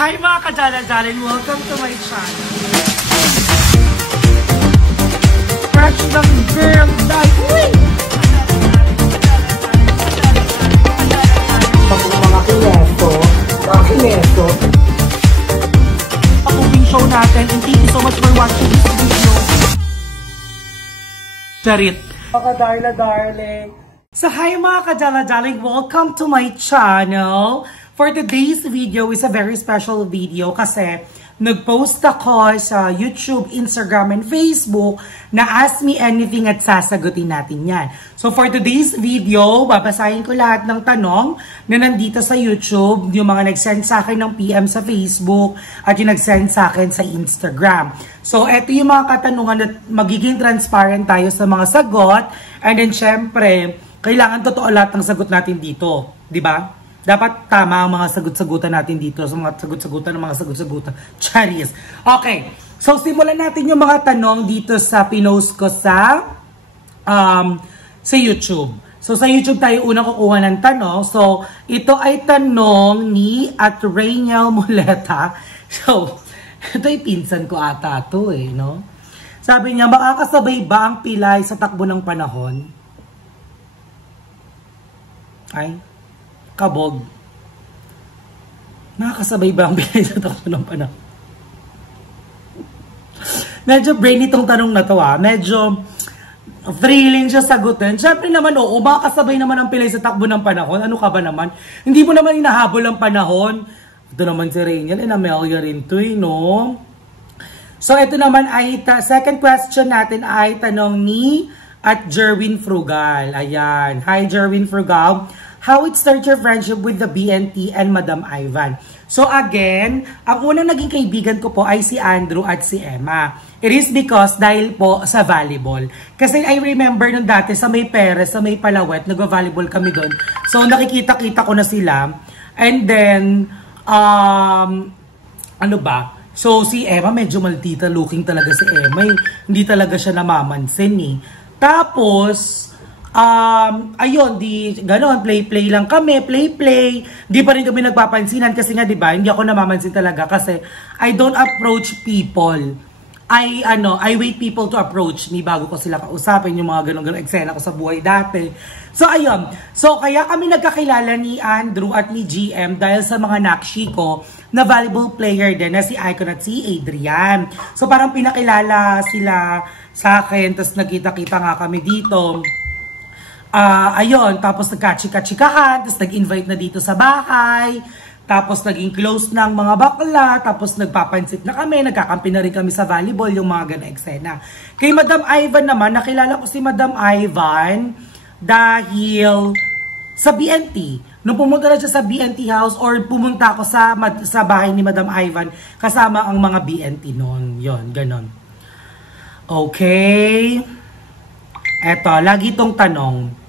Hi mga kadala-dalan! Welcome to my channel. Crush ng girl dahil mga kineso. Pag-uwing show natin, and thank you so much for watching this video. Charit. Mga kadala-darling. So hi mga kadala-darling! Welcome to my channel. For today's video is a very special video kasi nag-post ako sa YouTube, Instagram, and Facebook na ask me anything at sasagutin natin yan. So for today's video, babasahin ko lahat ng tanong na nandito sa YouTube, yung mga nag-send sa akin ng PM sa Facebook at yung nag-send sa akin sa Instagram. So eto yung mga katanungan na magiging transparent tayo sa mga sagot, and then syempre, kailangan totoo lahat ng sagot natin dito, di ba? Dapat tama ang mga sagot-sagutan natin dito. Sa mga sagot-sagutan ng mga sagot-sagutan. Charis. Okay. So, simulan natin yung mga tanong dito sa pinost ko sa YouTube. So, sa YouTube tayo unang kukuha ng tanong. So, ito ay tanong ni Rainiel Muleta. So, ito ay pinsan ko ata ito eh, no? Sabi niya, makakasabay ba ang pilay sa takbo ng panahon? Ay, kabog. Nakakasabay ba ang pilay sa takbo ng panahon? Medyo brain itong tanong na to ah. Medyo thrilling siya sagutin. Siyempre naman oo, makakasabay naman ang pilay sa takbo ng panahon. Ano ka ba naman? Hindi mo naman hinahabol ang panahon. Ito naman si Rainiel, Amelia rin to eh, no? So ito naman ay, second question natin ay tanong ni Jerwin Frugal. Ayan. Hi Jerwin Frugal. How it started your friendship with the BNT and Madam Ivan? So again, ang unang naging kaibigan ko po ay si Andrew at si Emma. It is because dahil po sa volleyball. Kasi I remember nung dati sa may Perez, sa may Palawet, nag-volleyball kami doon. So nakikita-kita ko na sila. And then, ano ba? So si Emma, medyo maldita looking talaga si Emma. Hindi talaga siya namamansin eh. Tapos, ayun, di ganon, play lang kami, play. Di pa rin kami nagpapansinan kasi nga, di ba, hindi ako namamansin talaga kasi I don't approach people. I wait people to approach me bago ko sila kausapin, yung mga ganon eksena ko sa buhay dati. So, ayun. So, kaya kami nagkakilala ni Andrew at ni GM dahil sa mga nakshi ko na volleyball player din na si Icon at si Adrian. So, parang pinakilala sila sa akin, tapos nagkita-kita nga kami dito. Ayun, tapos nagkachika-chikahan, tapos nag-invite na dito sa bahay, tapos naging close ng mga bakla, tapos nagpapansit na kami, nagkakampi na rin kami sa volleyball, yung mga ganang eksena. Kay Madam Ivan naman, nakilala ko si Madam Ivan dahil sa BNT. Nung pumunta na siya sa BNT house or pumunta ako sa bahay ni Madam Ivan, kasama ang mga BNT noon. Yun, ganon. Okay. Eto, lagi itong tanong.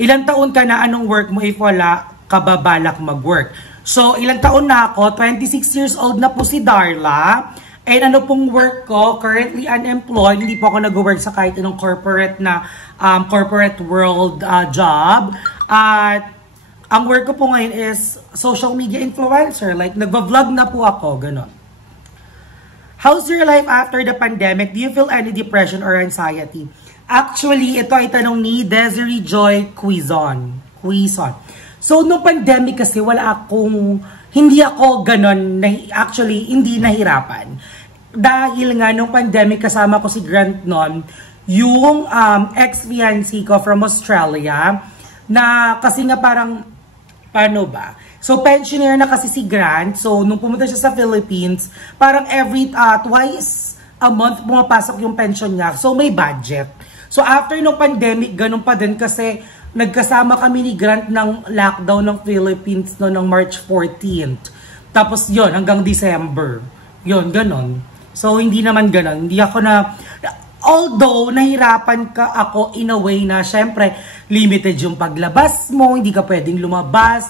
Ilang taon ka na, anong work mo if wala ka ba balak mag-work? So, ilang taon na ako? 26 years old na po si Darla. And ano pong work ko? Currently unemployed. Hindi po ako nag-work sa kahit anong corporate na corporate world job. At ang work ko po ngayon is social media influencer. Like, nagva-vlog na po ako. Ganon. How's your life after the pandemic? Do you feel any depression or anxiety? Actually, ito ay tanong ni Desiree Joy Quizon. So, nung pandemic kasi, hindi ako ganon, actually, hindi nahirapan. Dahil nga, nung pandemic, kasama ko si Grant noon, yung ex-fiancé ko from Australia, na kasi nga parang, paano ba? So, pensioner na kasi si Grant. So, nung pumunta siya sa Philippines, parang every twice a month pumapasok yung pension niya. So, may budget. So, after nung pandemic, ganun pa din kasi nagkasama kami ni Grant ng lockdown ng Philippines no, ng March 14th. Tapos, yon hanggang December. Yon ganun. So, hindi naman ganun. Hindi ako na... Although, nahirapan ka ako in a way na, syempre, limited yung paglabas mo, hindi ka pwedeng lumabas,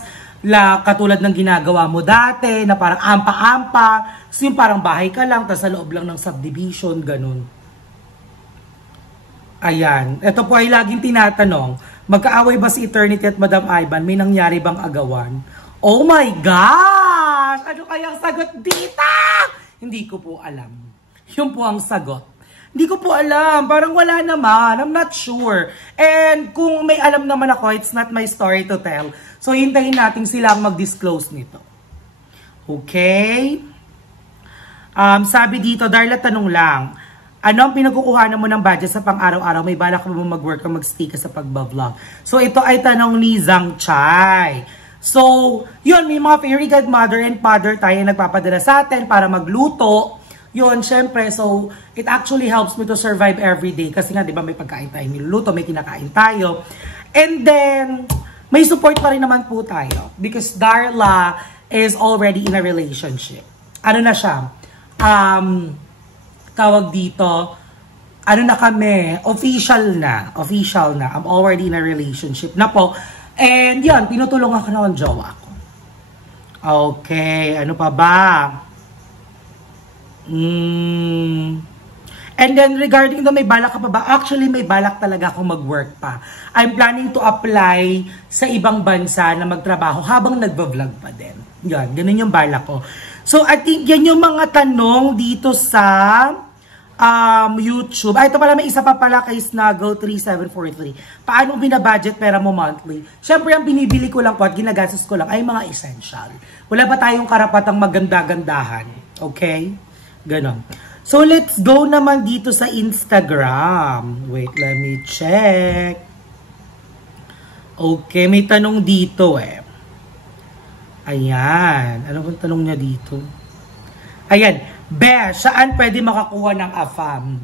katulad ng ginagawa mo dati, na parang ampa-ampa, so yung parang bahay ka lang, tas sa loob lang ng subdivision, ganun. Ayan. Ito po ay laging tinatanong, magkaaway ba si Eternity at Madam Ivan? May nangyari bang agawan? Oh my God! gosh! Ano kayang sagot dito? Hindi ko po alam. Yun po ang sagot. Hindi ko po alam. Parang wala naman. I'm not sure. And kung may alam naman ako, it's not my story to tell. So, hintayin natin silang mag-disclose nito. Okay? Sabi dito, Darla, tanong lang. Ano ang pinagkukuhanan mo ng budget sa pang-araw-araw? May balak ka mo mag-work o mag-stay ka sa pag-vlog? So, ito ay tanong ni Zhang Chai. So, yun, may mga fairy godmother and father tayo nagpapadala sa atin para magluto. Yun, syempre, so, it actually helps me to survive every day. Kasi nga, di ba, may pagkain tayo niluluto, may kinakain tayo. And then, may support pa rin naman po tayo. Because Darla is already in a relationship. Ano na siya? Tawag dito, ano na kami, official na. I'm already in a relationship na po. And yun, pinutulungan ko na ang jowa ko. Okay, ano pa ba? And then regarding may balak ka pa ba? Actually, may balak talaga ako mag-work pa. I'm planning to apply sa ibang bansa na magtrabaho habang nagba-vlog pa din. Yan, ganun yung balak ko. So, I think yan yung mga tanong dito sa YouTube. Ito pala, may isa pa pala kay Snuggle3743. Paano binabudget pera mo monthly? Siyempre, ang binibili ko lang po at ginagastos ko lang ay mga essential. Wala ba tayong karapatang maganda-gandahan? Okay? Ganon. So, let's go naman dito sa Instagram. Wait, let me check. Okay, may tanong dito eh. Ayan. Ano bang tanong niya dito? Ayan. Be, saan pwede makakuha ng AFAM?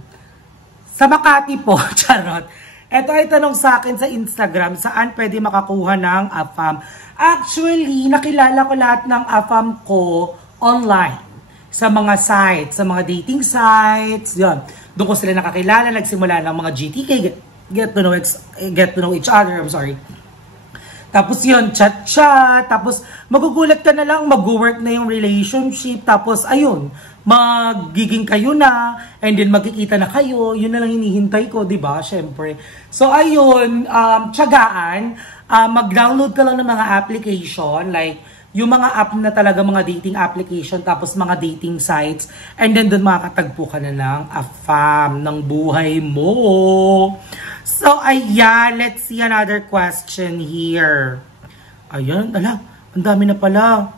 Sa Makati po, charot. Ito ay tanong sa akin sa Instagram, saan pwede makakuha ng AFAM? Actually, nakilala ko lahat ng AFAM ko online. Sa mga sites, sa mga dating sites, yun. Doon ko sila nakakilala, nagsimula ng mga GTK, get to know each other, I'm sorry. Tapos yun, chat-chat, tapos magugulat ka na lang, mag-work na yung relationship, tapos ayun, magiging kayo na, and then magkikita na kayo, yun na lang hinihintay ko, di ba? Syempre. So ayun, tiyagaan, mag-download ka lang ng mga application, like, yung mga app na talaga, mga dating application, tapos mga dating sites, and then doon makakatagpo ka na ng AFAM ng buhay mo. So, ayan, let's see another question here. Ayan, ala, ang dami na pala.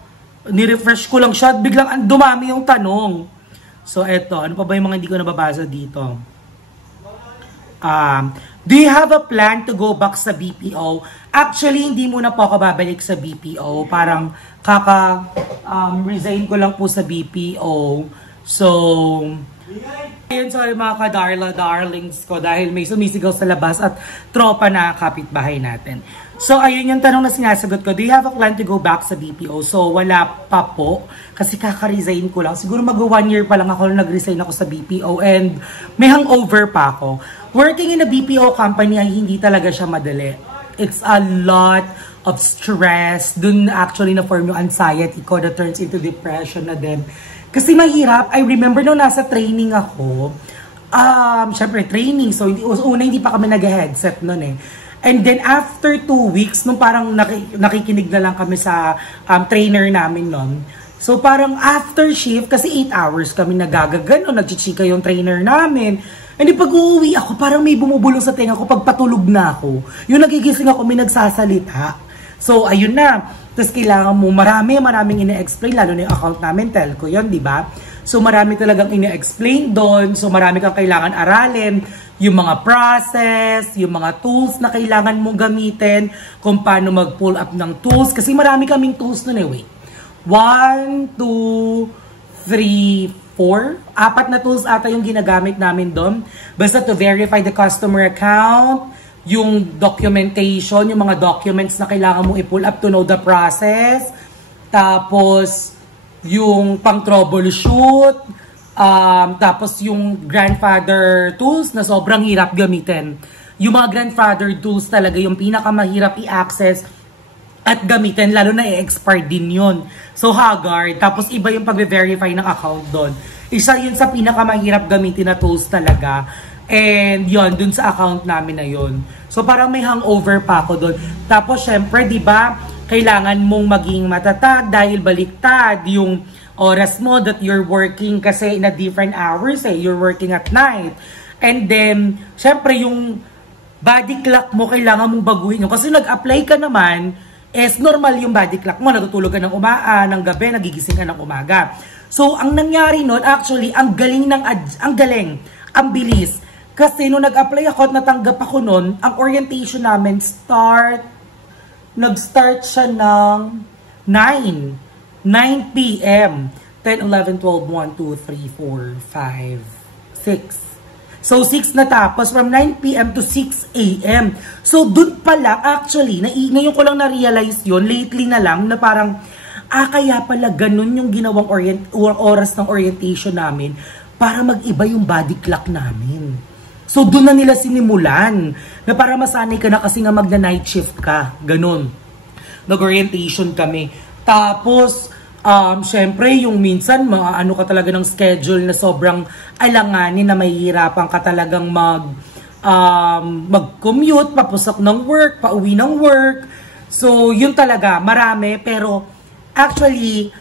Ni-refresh ko lang siya, biglang dumami yung tanong. So, eto, ano pa ba yung mga hindi ko nababasa dito? Do you have a plan to go back sa BPO? Actually, hindi muna po ako babalik sa BPO. Parang resign ko lang po sa BPO. So, ayun, sorry mga ka-Darla darlings ko dahil may sumisigaw sa labas at tropa na kapitbahay natin. So, ayun yung tanong na sinasagot ko. Do you have a plan to go back sa BPO? So, wala pa po. Kasi kaka-resign ko lang. Siguro mag-1 year pa lang ako nung nag-resign ako sa BPO and may hangover pa ako. Working in a BPO company ay hindi talaga siya madali. It's a lot of stress. Dun actually na-form yung anxiety ko that turns into depression na din. Kasi mahirap. I remember nung nasa training ako, syempre training, so una hindi pa kami nag-headset nun eh. And then after 2 weeks, nung parang nakikinig na lang kami sa trainer namin nun, so parang after shift, kasi 8 hours kami nagagagano, nagchichika yung trainer namin. And then pag uuwi ako, parang may bumubulong sa tenga ko pag patulog na ako. Yung nagigising ako, may nagsasalita. So ayun na. Tapos kailangan mo, maraming ine-explain, lalo na yung account namin, telco yun, di ba? So marami talagang ine-explain doon. So marami kang kailangan aralin. Yung mga process, yung mga tools na kailangan mong gamitin, kung paano mag-pull up ng tools. Kasi marami kaming tools nun eh, wait. 1, 2, 3, 4. 4 na tools ata yung ginagamit namin doon. Basta to verify the customer account, yung documentation, yung mga documents na kailangan mong i-pull up to know the process. Tapos, yung pang-troubleshoot. Tapos, yung grandfather tools na sobrang hirap gamitin. Yung mga grandfather tools talaga, yung pinakamahirap i-access at gamitin, lalo na i-expire din yun. So, haggard. Tapos, iba yung pag-verify ng account doon. Isa yun sa pinakamahirap gamitin na tools talaga. And yun, dun sa account namin na yun. So, parang may hangover pa ako doon. Tapos, syempre, di ba, kailangan mong maging matatag dahil baliktad yung oras mo that you're working kasi in a different hours you're working at night. And then, syempre yung body clock mo, kailangan mong baguhin yun. Kasi nag-apply ka naman, is normal yung body clock mo. Natutulog ka ng gabi, nagigising ka ng umaga. So, ang nangyari nun, actually, ang galing, ang bilis. Kasi nung nag-apply ako at natanggap ako nun, ang orientation namin nag-start siya ng 9 p.m. 10, 11, 12, 1, 2, 3, 4, 5, 6. So, 6 natapos from 9 p.m. to 6 a.m. So, dun pala, actually, ngayon ko lang na-realize yun, lately na lang, na parang, kaya pala ganun yung ginawang oras ng orientation namin para mag-iba yung body clock namin. So, dun na nila sinimulan, na para masanay ka na kasi nga magna-night shift ka. Ganun. Nag-orientation kami. Tapos, syempre, yung minsan, ano ka talaga ng schedule na sobrang alanganin na mahihirapan ka talagang mag-commute, papusok ng work, pauwi ng work. So, yun talaga, marami. Pero, actually,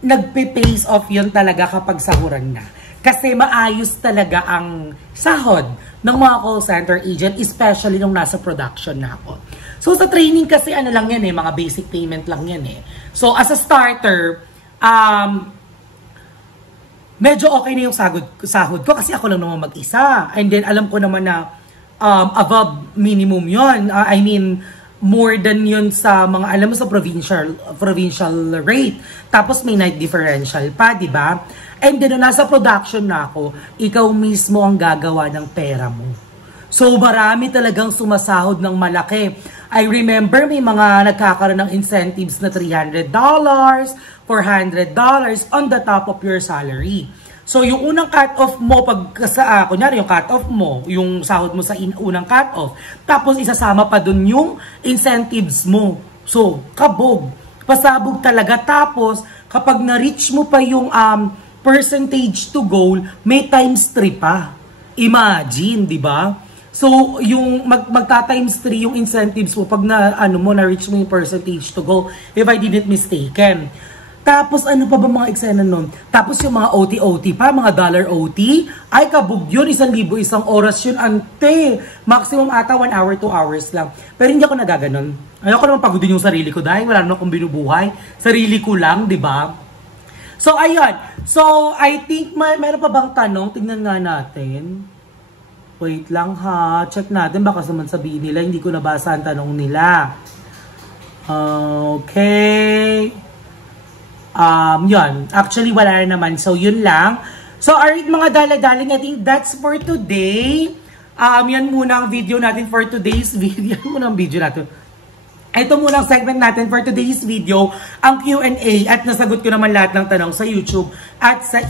nagpe-pace off yun talaga kapag sahuran na. Kasi maayos talaga ang sahod ng mga call center agent, especially nung nasa production na ako. So, sa training kasi ano lang yan mga basic payment lang yan So, as a starter, medyo okay na yung sahod ko kasi ako lang naman mag-isa. And then, alam ko naman na above minimum yon. I mean, more than yun sa mga, alam mo, sa provincial rate. Tapos, may night differential pa, di ba? And then, nasa production na ako, ikaw mismo ang gagawa ng pera mo. So, marami talagang sumasahod ng malaki. I remember may mga nagkakaroon ng incentives na $300, $400 on the top of your salary. So, yung unang cut-off mo, kunyari yung cut-off mo, yung sahod mo sa unang cut-off, tapos isasama pa dun yung incentives mo. So, kabog. Pasabog talaga. Tapos, kapag na-reach mo pa yung percentage to goal, may times 3 pa. Imagine, di ba? So, yung magta-times 3 yung incentives mo pag na-reach mo yung percentage to go, if I didn't mistaken. Tapos, ano pa ba mga eksena nun? Tapos yung mga OT-OT pa, mga dollar OT, ay kabog yun, 1,000 isang oras yun, ante. Maximum ata 1 hour, 2 hours lang. Pero hindi ako nagaganon. Ayoko naman pagodin yung sarili ko dahil wala naman akong binubuhay. Sarili ko lang, di ba? So, ayun. So, I think, meron pa bang tanong? Tingnan nga natin. Wait lang ha. Check natin. Baka naman sabihin nila. Hindi ko nabasa ang tanong nila. Okay. Yun. Actually, wala na naman. So, yun lang. So, alright mga daladaling. I think that's for today. Yan muna ang video natin for today's video. Yan muna ang video natin. Ito muna ang segment natin for today's video. Ang Q&A. At nasagot ko naman lahat ng tanong sa YouTube at sa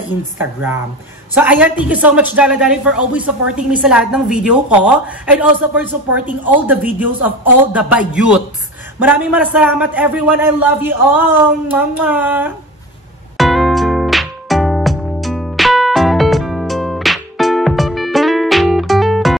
Instagram. So, ayan, thank you so much, Daladaling, for always supporting me sa lahat ng video ko and also for supporting all the videos of all the bayuts. Maraming salamat, everyone. I love you all. Mama!